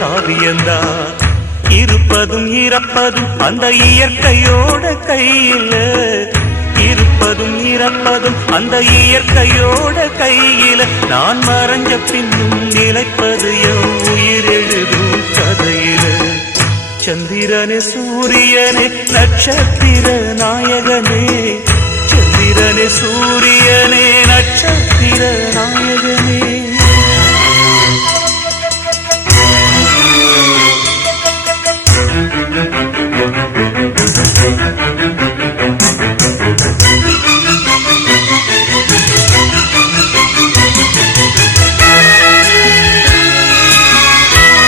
காவியந்தான். இருப்பதும் இறப்பதும் அந்த இயற்கையோட கையில, இருப்பதும் இறப்பதும் அந்த இயற்கையோட கையில. நான் மறைஞ்ச பின்னும் நிலைப்பது என் உயிர் எழுதும் கதையில. சந்திரனே சூரியனே நட்சத்திர நாயகனே, சந்திரனே சூரியனே நட்சத்திர நாயகனே.